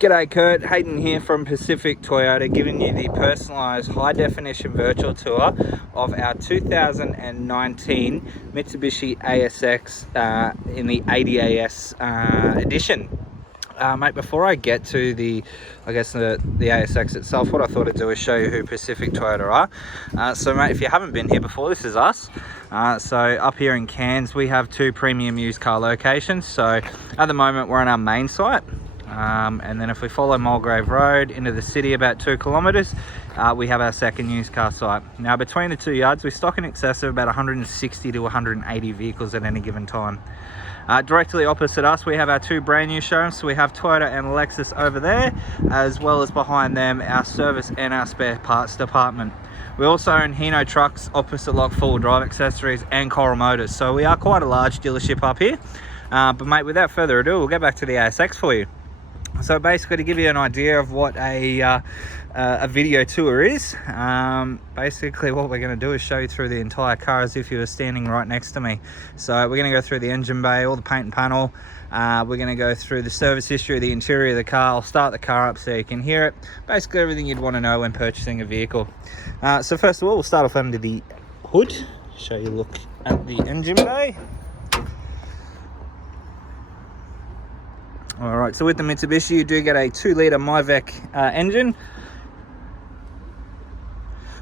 G'day Kurt, Hayden here from Pacific Toyota, giving you the personalised high-definition virtual tour of our 2019 Mitsubishi ASX in the ADAS edition. Mate, before I get to the ASX itself, what I thought I'd do is show you who Pacific Toyota are. So mate, if you haven't been here before, this is us. So up here in Cairns, we have two premium used car locations. So at the moment, we're on our main site. And then if we follow Mulgrave Road into the city about 2 kilometres, we have our second used car site. Now between the two yards, we stock in excess of about 160 to 180 vehicles at any given time. Directly opposite us, we have our two brand new showrooms. So we have Toyota and Lexus over there, as well as behind them, our service and our spare parts department. We also own Hino trucks, opposite lock four-wheel drive accessories, and Coral Motors. So we are quite a large dealership up here. But mate, without further ado, we'll get back to the ASX for you. So basically, to give you an idea of what a video tour is, basically what we're going to do is show you through the entire car as if you were standing right next to me. So we're going to go through the engine bay, all the paint and panel. We're going to go through the service history of the interior of the car. I'll start the car up so you can hear it. Basically everything you'd want to know when purchasing a vehicle. So first of all, we'll start off under the hood. Show you a look at the engine bay. Alright, so with the Mitsubishi, you do get a 2-litre MyVec engine,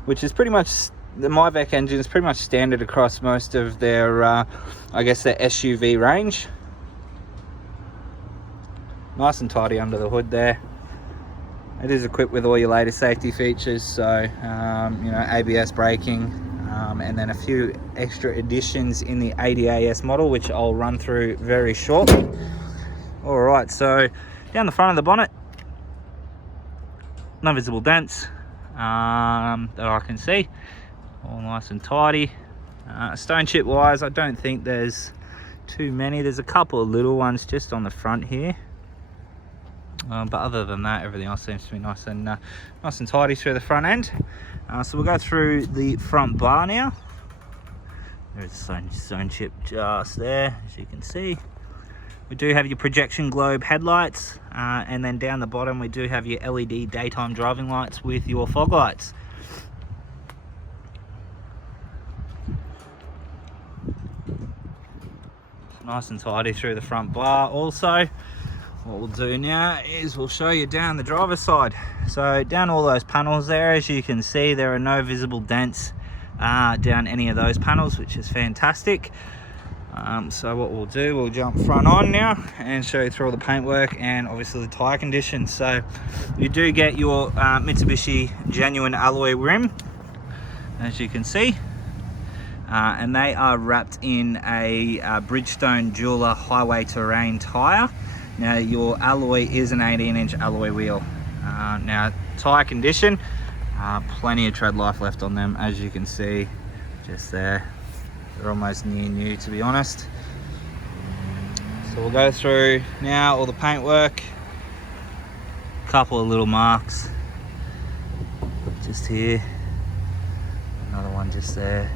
which is pretty much, the MyVec engine is pretty much standard across most of their, their SUV range. Nice and tidy under the hood there. It is equipped with all your latest safety features, so, ABS braking, and then a few extra additions in the ADAS model, which I'll run through very shortly. Alright, so down the front of the bonnet, no visible dents that I can see, all nice and tidy. Stone chip wise, I don't think there's too many. There's a couple of little ones just on the front here, but other than that, everything else seems to be nice and tidy through the front end. So we'll go through the front bar now. There's a stone chip just there, as you can see. We do have your projection globe headlights, and then down the bottom we do have your LED daytime driving lights with your fog lights. Nice and tidy through the front bar. Also, what we'll do now is we'll show you down the driver's side. So down all those panels there, as you can see, there are no visible dents down any of those panels, which is fantastic. So what we'll do, we'll jump front on now and show you through all the paintwork and obviously the tyre condition. So you do get your Mitsubishi genuine alloy rim, as you can see, and they are wrapped in a Bridgestone Jeweler highway terrain tyre. Now your alloy is an 18-inch alloy wheel. Now tyre condition, plenty of tread life left on them, as you can see just there. They're almost near new, to be honest. So we'll go through now all the paintwork. Couple of little marks just here. Another one just there.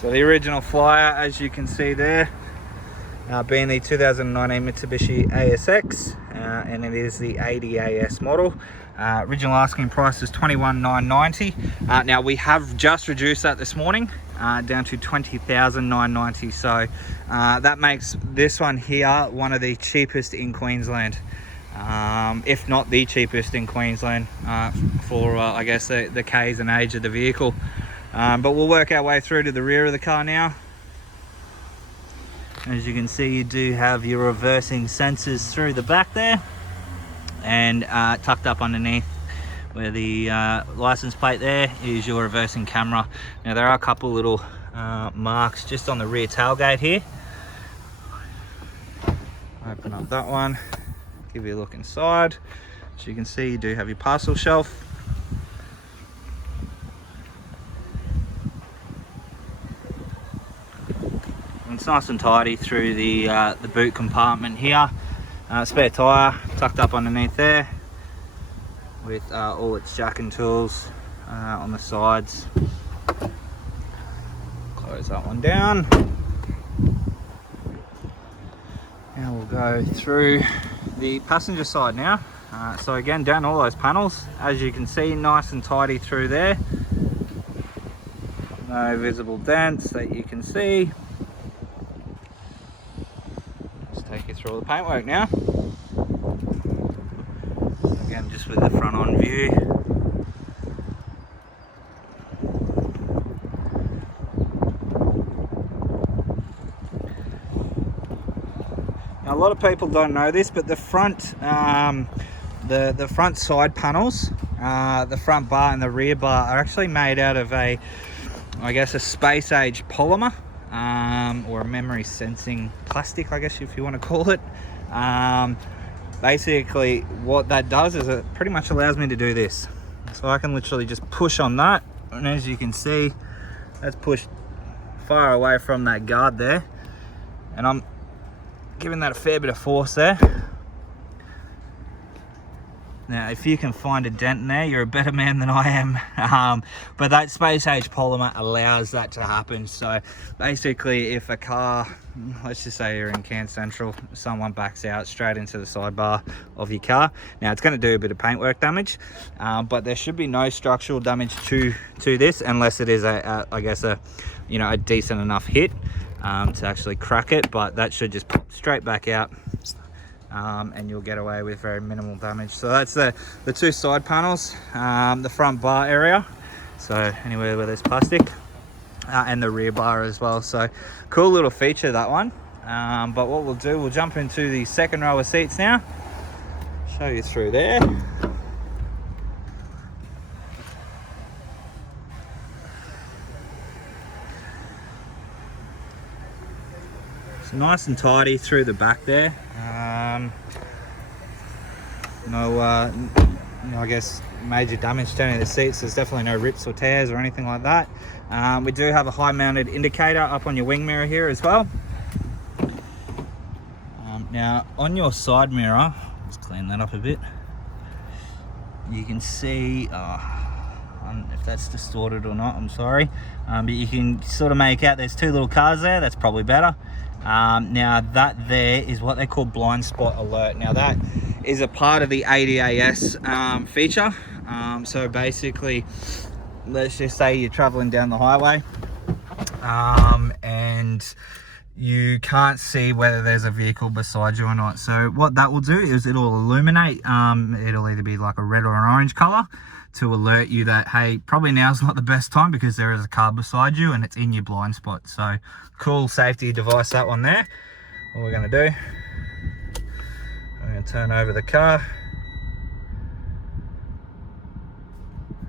So the original flyer, as you can see there, being the 2019 Mitsubishi ASX, and it is the ADAS model. Original asking price is $21,990. Now we have just reduced that this morning down to $20,990. So that makes this one here one of the cheapest in Queensland, if not the cheapest in Queensland for the Ks and age of the vehicle. But we'll work our way through to the rear of the car now. As you can see, you do have your reversing sensors through the back there, and tucked up underneath where the license plate there is your reversing camera. Now there are a couple little marks just on the rear tailgate here. Open up that one, give you a look inside. As you can see, you do have your parcel shelf. It's nice and tidy through the boot compartment here. Spare tyre tucked up underneath there with all its jack and tools on the sides. close that one down. Now we'll go through the passenger side now. So again, down all those panels, as you can see, nice and tidy through there. No visible dents that you can see. Let's take you through all the paintwork now. Again, just with the front on view. Now, a lot of people don't know this, but the front, the front side panels, the front bar and the rear bar are actually made out of a, I guess, a space age polymer, or a memory sensing plastic, I guess if you want to call it. Basically what that does is it pretty much allows me to do this. So I can literally just push on that, and as you can see, that's pushed far away from that guard there, and I'm giving that a fair bit of force there. Now, if you can find a dent in there, you're a better man than I am. But that space age polymer allows that to happen. So basically, if a car, let's just say you're in Cairns Central, someone backs out straight into the sidebar of your car. Now, it's going to do a bit of paintwork damage, but there should be no structural damage to this, unless it is I guess a decent enough hit to actually crack it. But that should just pop straight back out. And you'll get away with very minimal damage. So that's the two side panels, the front bar area, so anywhere where there's plastic, and the rear bar as well. So cool little feature, that one. But what we'll do, we'll jump into the second row of seats now, show you through there. It's nice and tidy through the back there. I guess major damage to any of the seats. There's definitely no rips or tears or anything like that. We do have a high mounted indicator up on your wing mirror here as well. Now on your side mirror, let's clean that up a bit. You can see, if that's distorted or not, I'm sorry, but you can sort of make out there's two little cars there. That's probably better. Now that there is what they call blind spot alert. Now that is a part of the ADAS feature. So basically, let's just say you're traveling down the highway and you can't see whether there's a vehicle beside you or not. So what that will do is it'll illuminate, it'll either be like a red or an orange color to alert you that, hey, probably now's not the best time because there is a car beside you and it's in your blind spot. So cool safety device, that one there. What we're going to do, I'm going to turn over the car.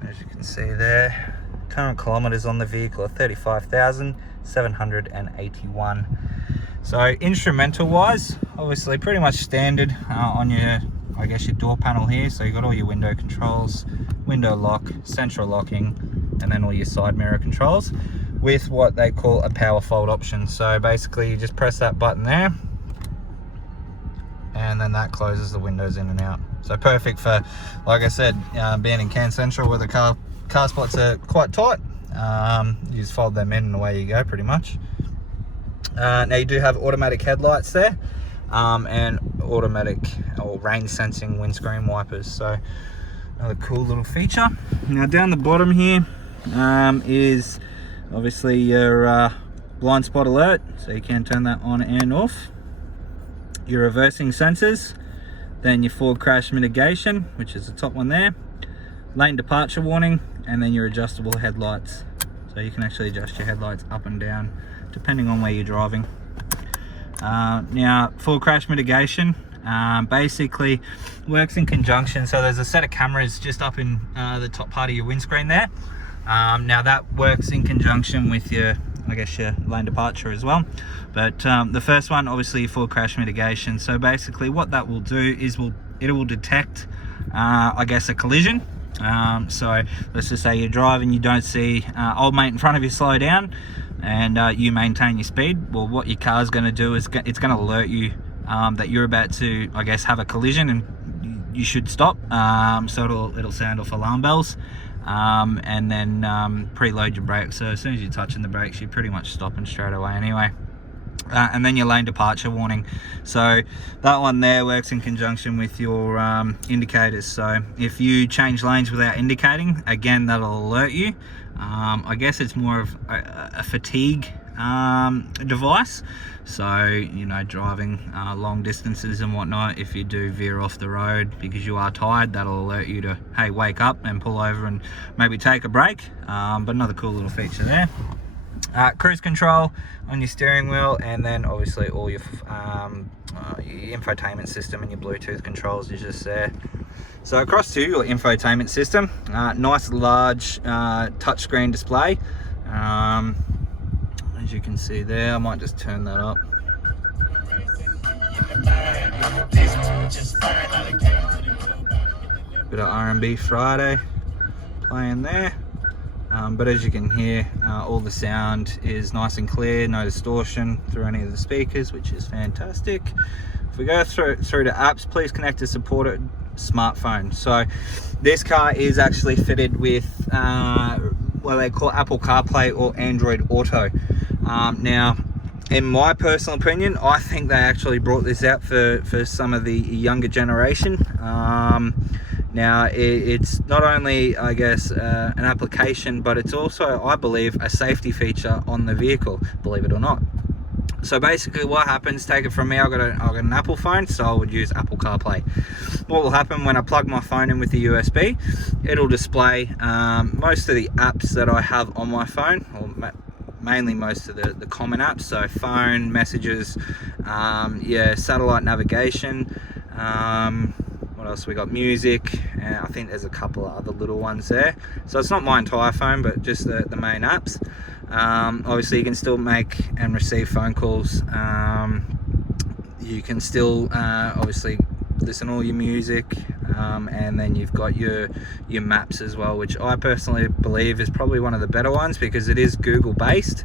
As you can see there, current kilometers on the vehicle are 35,781. So instrumental wise, obviously pretty much standard on your, I guess, your door panel here. So you've got all your window controls, window lock, central locking, and then all your side mirror controls with what they call a power fold option. So basically you just press that button there and then that closes the windows in and out. So perfect for, like I said, being in Cairns Central where the car spots are quite tight. You just fold them in and away you go pretty much. Now you do have automatic headlights there, and automatic or rain sensing windscreen wipers. So another cool little feature. Now down the bottom here is obviously your blind spot alert, so you can turn that on and off. Your reversing sensors, then your forward crash mitigation, which is the top one there, lane departure warning, and then your adjustable headlights. So you can actually adjust your headlights up and down depending on where you're driving. Now forward crash mitigation basically works in conjunction. So there's a set of cameras just up in the top part of your windscreen there. Now that works in conjunction with your, I guess, your lane departure as well. But the first one, obviously, full crash mitigation. So basically what that will do is it will detect, I guess, a collision. So let's just say you're driving, you don't see old mate in front of you slow down, and you maintain your speed. Well, what your car's going to do is it's going to alert you that you're about to, I guess, have a collision and you should stop. So it'll sound off alarm bells. and then preload your brakes. So as soon as you're touching the brakes, you're pretty much stopping straight away anyway. And then your lane departure warning. So that one there works in conjunction with your indicators. So if you change lanes without indicating, again, that'll alert you. I guess it's more of a fatigue device. So, you know, driving long distances and whatnot, if you do veer off the road because you are tired, that'll alert you to, hey, wake up and pull over and maybe take a break. But another cool little feature there. Cruise control on your steering wheel, and then obviously all your infotainment system and your Bluetooth controls is just there. So across to your infotainment system, nice large touchscreen display. As you can see there, I might just turn that up. Bit of R&B Friday playing there. But as you can hear, all the sound is nice and clear, no distortion through any of the speakers, which is fantastic. If we go through to apps, please connect to supported smartphone. So this car is actually fitted with what they call Apple CarPlay or Android Auto. Now, in my personal opinion, I think they actually brought this out for some of the younger generation. Now, it's not only, I guess, an application, but it's also, I believe, a safety feature on the vehicle, believe it or not. So basically what happens, take it from me, I've got an Apple phone, so I would use Apple CarPlay. What will happen when I plug my phone in with the USB, it'll display most of the apps that I have on my phone, or mainly most of the common apps, so phone, messages, yeah, satellite navigation, what else we got, music, and I think there's a couple of other little ones there. So it's not my entire phone, but just the main apps. Obviously you can still make and receive phone calls. You can still obviously listen to all your music, and then you've got your maps as well, which I personally believe is probably one of the better ones because it is Google based,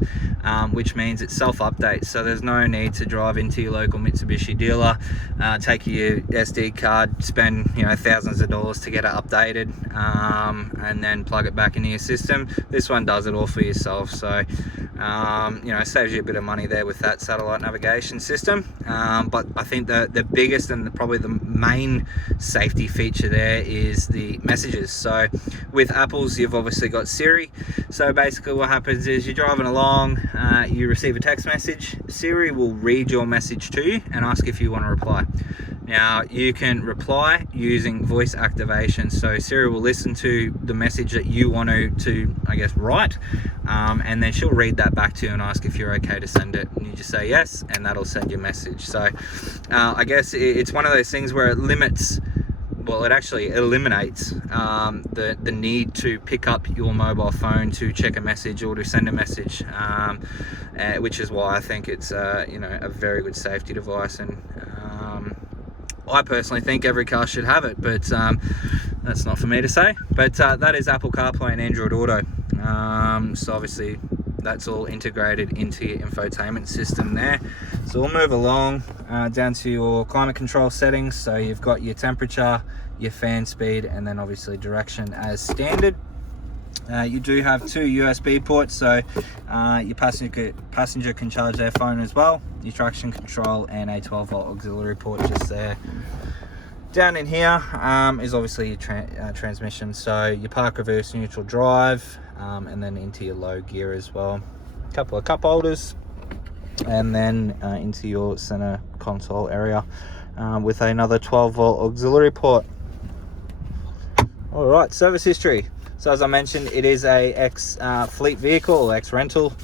which means it self-updates, so there's no need to drive into your local Mitsubishi dealer, take your SD card, spend thousands of dollars to get it updated, and then plug it back into your system. This one does it all for yourself, so saves you a bit of money there with that satellite navigation system. But I think the biggest and probably the main safety feature there is the messages. So with Apples, you've obviously got Siri. So basically what happens is you're driving along, you receive a text message, Siri will read your message to you and ask if you want to reply. Now you can reply using voice activation, so Siri will listen to the message that you want to I guess write, and then she'll read that back to you and ask if you're okay to send it, and you just say yes, and that'll send your message. So I guess it's one of those things where it limits, well, it actually eliminates the need to pick up your mobile phone to check a message or to send a message, which is why I think it's a very good safety device. And I personally think every car should have it, but that's not for me to say. But that is Apple CarPlay and Android Auto. So obviously that's all integrated into your infotainment system there. So we'll move along down to your climate control settings. So you've got your temperature, your fan speed, and then obviously direction as standard. You do have 2 USB ports, so your passenger can charge their phone as well, your traction control, and a 12-volt auxiliary port just there. Down in here is obviously your transmission, so your park, reverse, neutral, drive, and then into your low gear as well. A couple of cup holders, and then into your center console area with another 12-volt auxiliary port. All right, service history. So as I mentioned, it is a ex-fleet vehicle, or ex-rental.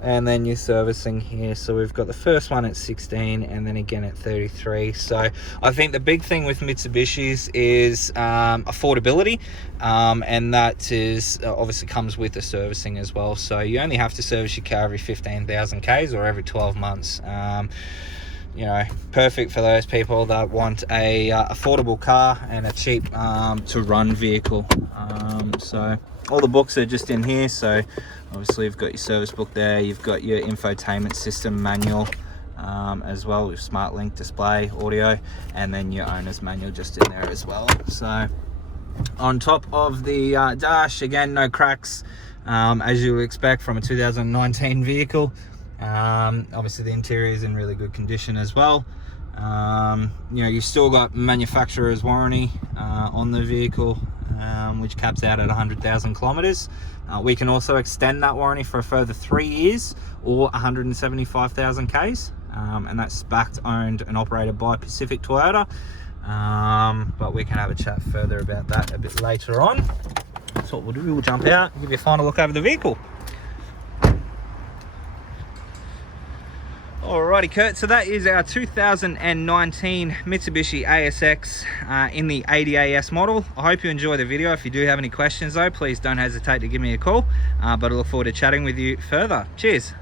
And then your servicing here. So we've got the first one at 16 and then again at 33. So I think the big thing with Mitsubishi's is affordability. And that is obviously comes with the servicing as well. So you only have to service your car every 15,000 Ks or every 12 months. Perfect for those people that want a affordable car and a cheap to run vehicle. So all the books are just in here. So obviously you've got your service book there, you've got your infotainment system manual as well with smart link display, audio, and then your owner's manual just in there as well. So On top of the dash, again, no cracks, as you would expect from a 2019 vehicle. Obviously the interior is in really good condition as well. You know, you've still got manufacturer's warranty on the vehicle, which caps out at 100,000 kilometers. We can also extend that warranty for a further 3 years or 175,000 Ks, and that's backed, owned and operated by Pacific Toyota. But we can have a chat further about that a bit later on. That's what we'll do. We'll jump out and give you a final look over the vehicle. Alrighty, Kurt, so that is our 2019 Mitsubishi ASX in the ADAS model. I hope you enjoy the video. If you do have any questions though, please don't hesitate to give me a call, but I look forward to chatting with you further. Cheers.